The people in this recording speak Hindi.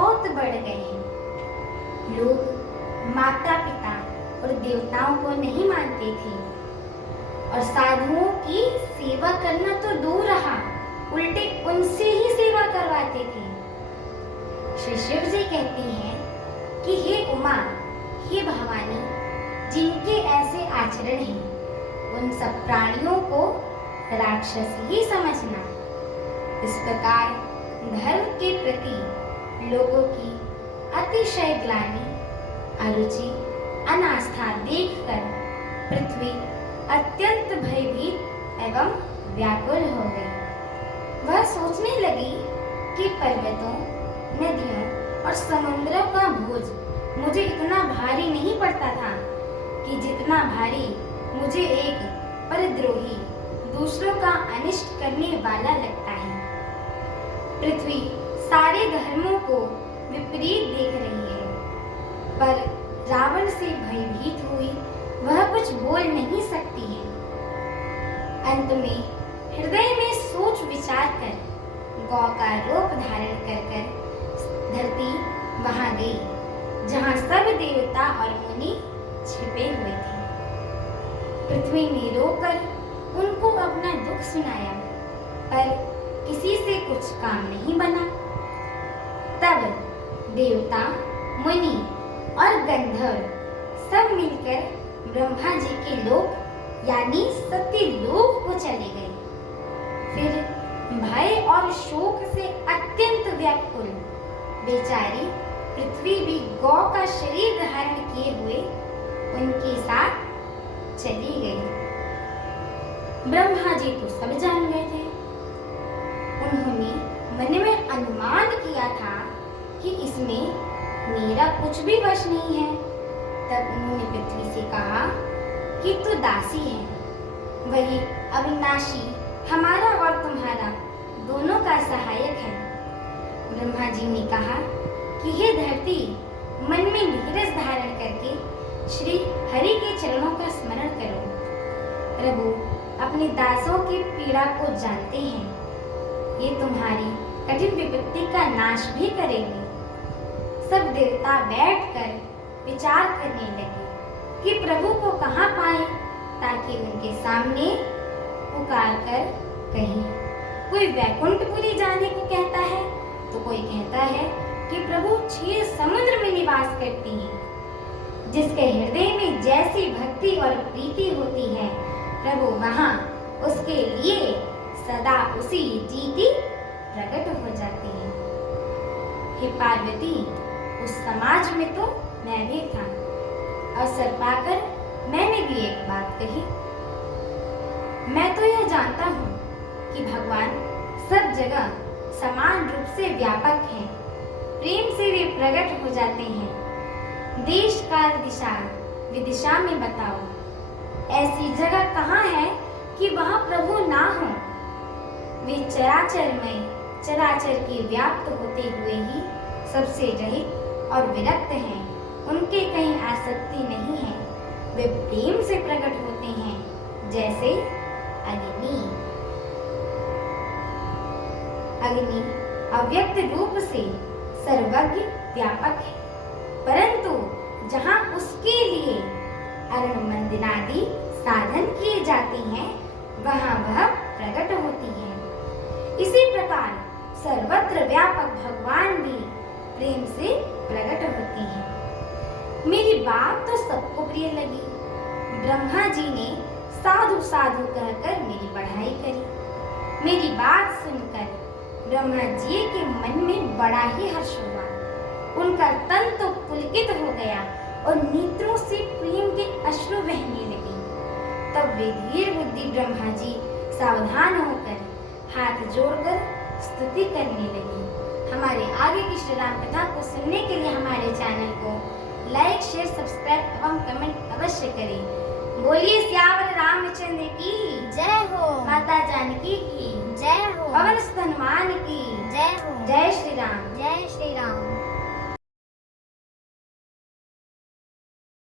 बहुत बढ़ गए हैं। लोग माता पिता और देवताओं को नहीं मानते थे और साधुओं की सेवा करना तो दूर रहा, उल्टे उनसे ही सेवा करवाते थे। श्री शिव जी कहती हैं कि हे उमा, हे भवानी, जिनके ऐसे आचरण हैं उन सब प्राणियों को राक्षस ही समझना। इस प्रकार धर्म के प्रति लोगों की अतिशय ग्लानि, अरुचि, अनास्था देखकर पृथ्वी अत्यंत भयभीत एवं व्याकुल हो गई। वह सोचने लगी कि पर्वतों, नदियों और समुद्रों का बोझ मुझे इतना भारी नहीं पड़ता था कि जितना भारी मुझे एक परद्रोही दूसरों का अनिष्ट करने वाला लगता है। पृथ्वी सारे धर्मों को विपरीत देख रही है, पर रावण से भयभीत हुई वह कुछ बोल नहीं सकती है। अंत में हृदय में सोच विचार कर गौ का रूप धारण कर धरती वहां गई जहां सब देवता और मुनि छिपे हुए थे। पृथ्वी ने रोकर उनको अपना दुख सुनाया, पर किसी से कुछ काम नहीं बना। तब देवता, मुनि और गंधर्व सब मिलकर ब्रह्मा जी के लोक यानी सत्य लोक को चले गए। फिर भय और शोक से अत्यंत व्याकुल बेचारी पृथ्वी भी गौ का शरीर धारण किए हुए उनके साथ चली गई। ब्रह्मा जी तो सब जान गए थे। उन्होंने मन में अनुमान किया था कि इसमें मेरा कुछ भी वश नहीं है। तब उन्होंने पृथ्वी से कहा कि तू दासी है, वही अविनाशी हमारा और तुम्हारा दोनों का सहायक है। ब्रह्मा जी ने कहा कि हे धरती, मन में धीरज धारण करके श्री हरि के चरणों का स्मरण करो। प्रभु अपने दासों की पीड़ा को जानते हैं, ये तुम्हारी कठिन विपत्ति का नाश भी करेंगे। सब देवता बैठकर विचार करने लगे कि प्रभु को कहाँ पाएं, ताकि उनके सामने पुकार कर कहें। कोई वैकुंठपुरी जाने को कहता है तो कोई कहता है कि प्रभु क्षीर समुद्र में निवास करती हैं। जिसके हृदय में जैसी भक्ति और प्रीति होती है, प्रभु वहाँ उसके लिए सदा उसी जीती प्रकट हो जाती है। हे पार्वती, उस समाज में तो मैं भी था। अवसर पाकर मैंने भी एक बात कही। मैं तो यह जानता हूँ कि भगवान सब जगह समान रूप से व्यापक हैं, प्रेम से वे प्रकट हो जाते हैं। देश काल दिशा विदिशा में बताओ, ऐसी जगह कहाँ है कि वहाँ प्रभु ना हो। वे चराचर में चराचर के व्याप्त होते हुए ही सबसे रहित और विरक्त हैं। उनके कहीं आसक्ति नहीं है। वे प्रेम से प्रकट होते हैं, जैसे अग्नि। अग्नि अव्यक्त रूप से सर्वज्ञ व्यापक है, परंतु जहाँ उसके लिए अरुण मंदिरादि साधन किए जाते हैं, वहाँ वह प्रकट होती है। इसी प्रकार सर्वत्र व्यापक भगवान भी प्रेम से प्रकट होते हैं। मेरी बात तो सबको प्रिय लगी। ब्रह्मा जी ने साधु साधु कहकर मेरी बढ़ाई करी। मेरी बात सुनकर ब्रह्मा जी के मन में बड़ा ही हर्ष हुआ। उनका तन तो पुलकित हो गया और नेत्रों से प्रेम के अश्रु बहने लगे। तब वे धीर बुद्धि ब्रह्मा जी सावधान होकर हाथ जोड़कर स्तुति करने लगे। हमारे आगे की श्री राम कथा को सुनने के लिए हमारे चैनल को लाइक, शेयर, सब्सक्राइब एवं कमेंट अवश्य करें। बोलिए सियावर रामचंद्र की जय हो। माता जानकी की जय हो। पवन सुत हनुमान की जय हो। जय श्री राम। जय श्री राम।